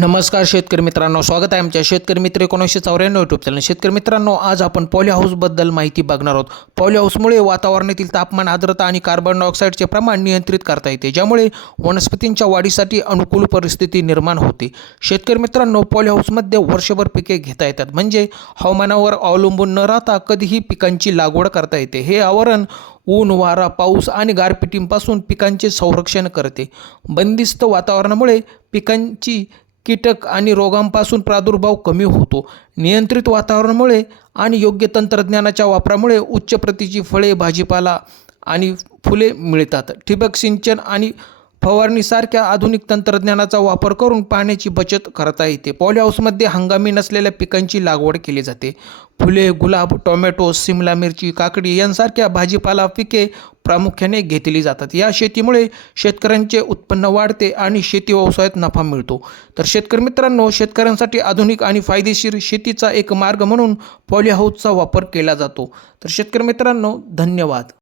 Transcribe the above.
नमस्कार शेतकरी मित्रांनो, स्वागत आहे आमच्या शेतकरी मित्र 1994 यूट्यूब चॅनल। शेतकरी मित्रांनो, आज आपण पॉली हाऊसबद्दल माहिती बघणार आहोत। पॉली हाऊसमुळे वातावरणातील तापमान, आर्द्रता आणि कार्बन डायऑक्साईडचे प्रमाण नियंत्रित करता येते, ज्यामुळे वनस्पतींच्या वाढीसाठी अनुकूल परिस्थिती निर्माण होते। शेतकरी मित्रांनो, पॉली हाऊसमध्ये वर्षभर पिके घेता येतात, म्हणजे हवामानावर अवलंबून न राहता कधीही पिकांची लागवड करता येते। हे आवरण ऊन, वारा, पाऊस आणि गारपिटीपासून पिकांचे संरक्षण करते। बंदिस्त वातावरणामुळे पिकांची कीटक आणि रोगांपासून प्रादुर्भाव कमी होतो। नियंत्रित वातावरणामुळे आणि योग्य तंत्रज्ञानाच्या वापरामुळे उच्च प्रतीची फळे, भाजीपाला आणि फुले मिळतात। ठिबक सिंचन आणि फवारणीसारख्या आधुनिक तंत्रज्ञानाचा वापर करून पाण्याची बचत करता येते। पॉली हाऊसमध्ये हंगामी नसलेल्या पिकांची लागवड केली जाते। फुले, गुलाब, टोमॅटो, सिमला मिरची, काकडी यांसारख्या भाजीपाला पिके प्रामुख्याने घेतली जातात। या शेतीमुळे शेतकऱ्यांचे उत्पन्न वाढते आणि शेती व्यवसायात नफा मिळतो। तर शेतकरी मित्रांनो, शेतकऱ्यांसाठी आधुनिक आणि फायदेशीर शेतीचा एक मार्ग म्हणून पॉली हाऊसचा वापर केला जातो। तर शेतकरी मित्रांनो, धन्यवाद।